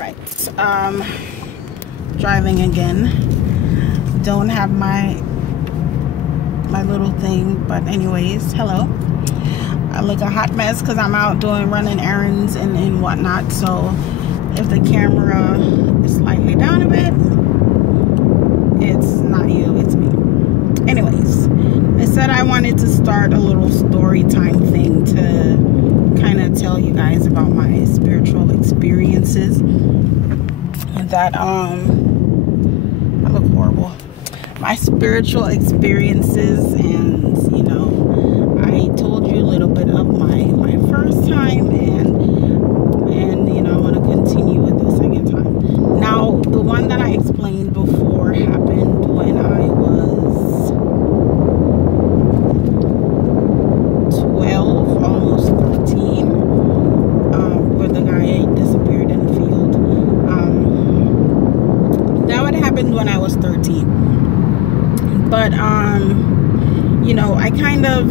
Alright, driving again. Don't have my little thing, but anyways, hello. I look a hot mess because I'm out running errands and whatnot, so if the camera is slightly down a bit, it's not you, it's me. Anyways, I said I wanted to start a little story time thing to kind of tell you guys about my spiritual experiences that I look horrible. My spiritual experiences, and you know, I told you a little bit of my first time, and you know, I want to continue with the second time. Now, the one that I explained before happened when I was 12, almost 13, where the guy disappeared in the field. That would happen when I was 13. But you know, I kind of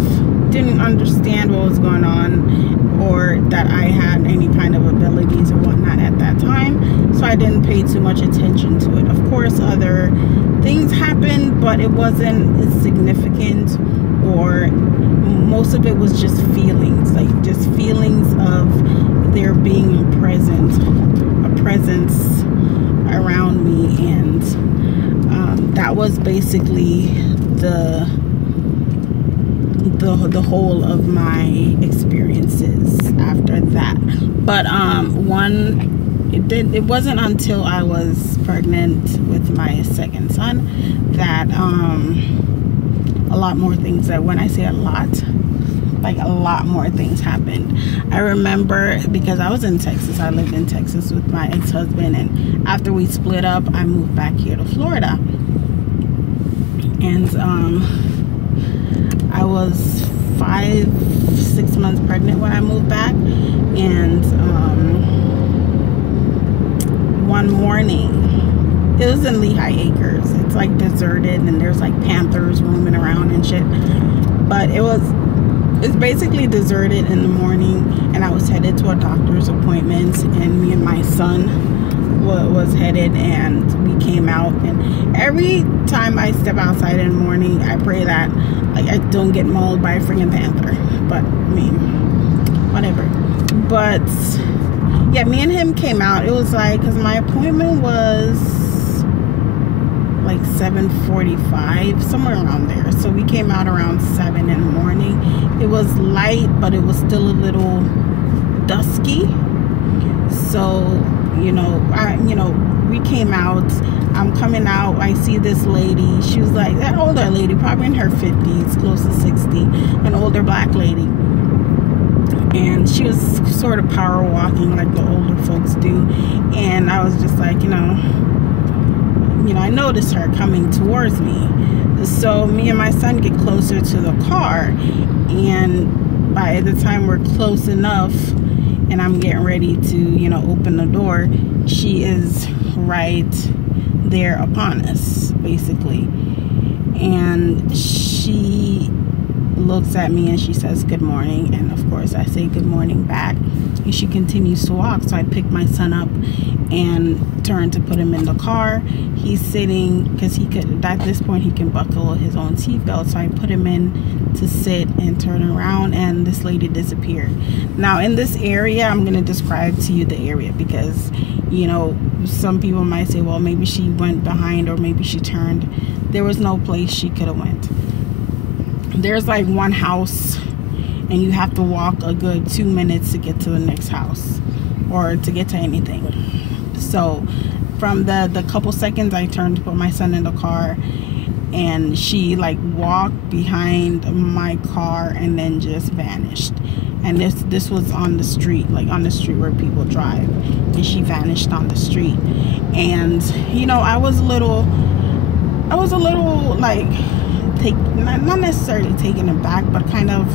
didn't understand what was going on, or that I had any kind of abilities or whatnot at that time, so I didn't pay too much attention to it. Of course, other things happened, but it wasn't as significant, or most of it was just feelings, like just feelings of there being a presence around me, and that was basically the whole of my experiences after that. But it wasn't until I was pregnant with my second son that a lot more things, that when I say a lot, like a lot more things happened. I remember, because I was in Texas, I lived in Texas with my ex-husband, and after we split up, I moved back here to Florida. And I was 5-6 months pregnant when I moved back, and one morning, it was in Lehigh Acres. It's like deserted, and there's like panthers roaming around and shit. But it's basically deserted in the morning, and I was headed to a doctor's appointment, and me and my son was headed, and we came out. And every time I step outside in the morning, I pray that like I don't get mauled by a freaking panther. But I mean, whatever. But yeah, me and him came out. It was like, because my appointment was like 7:45, somewhere around there. So we came out around 7 in the morning. It was light, but it was still a little dusky. So you know, we came out. I'm coming out. I see this lady. She was like that older lady, probably in her 50s, close to 60, an older black lady. And she was sort of power walking like the older folks do. And I was just like, you know, I noticed her coming towards me. So me and my son get closer to the car, and by the time we're close enough and I'm getting ready to, you know, open the door, she is right there upon us, basically. And she looks at me and she says, "Good morning." And of course I say good morning back, and she continues to walk. So I pick my son up and turn to put him in the car. He's sitting, because at this point he can buckle his own seatbelt, so I put him in to sit and turn around, and this lady disappeared. Now in this area, I'm going to describe to you the area, because you know, some people might say, well, maybe she went behind, or maybe she turned. There was no place she could have went. There's like one house, and you have to walk a good 2 minutes to get to the next house, or to get to anything. So from the couple seconds I turned to put my son in the car, and she like walked behind my car and then just vanished. And this was on the street, like on the street where people drive, and she vanished on the street. And you know, I was a little like not necessarily taken aback, but kind of,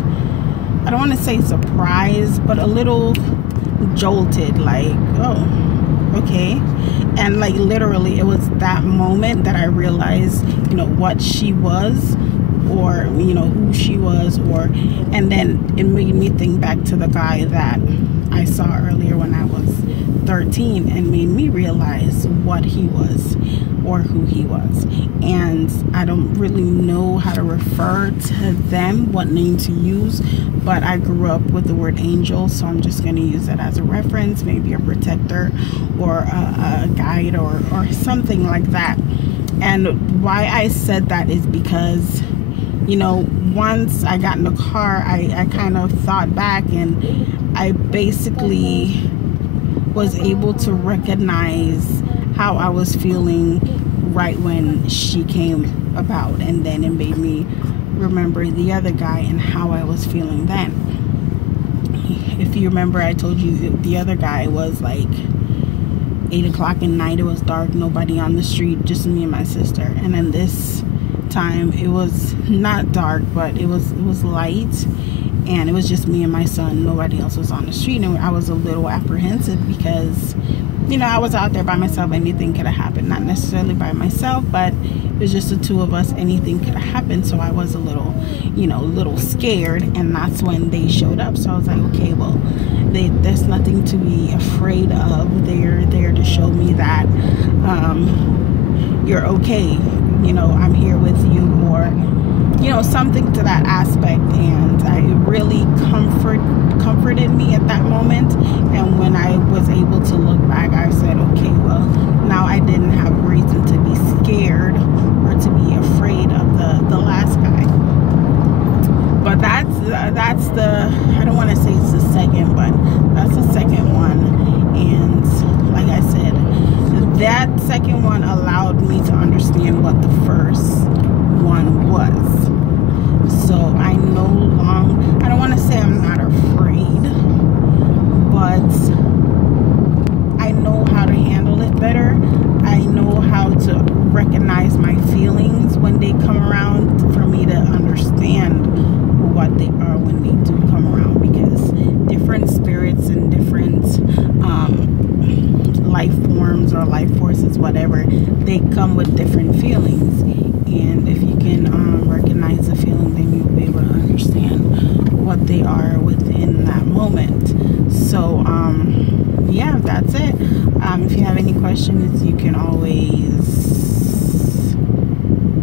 I don't want to say surprised, but a little jolted, like, oh, okay. And like literally, it was that moment that I realized, you know, what she was, or you know, who she was, and then it made me think back to the guy that I saw earlier when I was 13 and made me realize what he was or who he was. And I don't really know how to refer to them, what name to use, but I grew up with the word angel, so I'm just going to use it as a reference, maybe a protector or a guide or something like that. And why I said that is because, you know, once I got in the car, I kind of thought back, and I basically was able to recognize how I was feeling right when she came about, and then it made me remember the other guy and how I was feeling then. If you remember, I told you the other guy was like 8 o'clock at night, it was dark, nobody on the street, just me and my sister. And then this time it was not dark, but it was light, and it was just me and my son, nobody else was on the street. And I was a little apprehensive because, you know, I was out there by myself, anything could have happened. Not necessarily by myself, but it was just the two of us, anything could have happened. So I was a little, you know, a little scared, and that's when they showed up. So I was like, okay, well, there's nothing to be afraid of. They're there to show me that you're okay, you know, I'm here with you, or, you know, something to that aspect. And it really comforted me at that moment. And when I was able to look back, I said, okay, well, now I didn't have reason to be scared or to be afraid of the last guy. But that's the, I don't want to say it's the second, but that's the second one. And like I said, that second one allowed me to understand what the first one was. So I don't want to say I'm not afraid, but I know how to handle it better. I know how to recognize my feelings when they come around, for me to understand what they are when they do come around, because different spirits and different life forms or life forces, whatever, they come with different feelings. And if you can recognize the feeling, then you'll be able to understand what they are within that moment. So yeah, that's it. If you have any questions, you can always,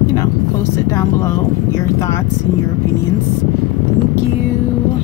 you know, post it down below, your thoughts and your opinions. Thank you.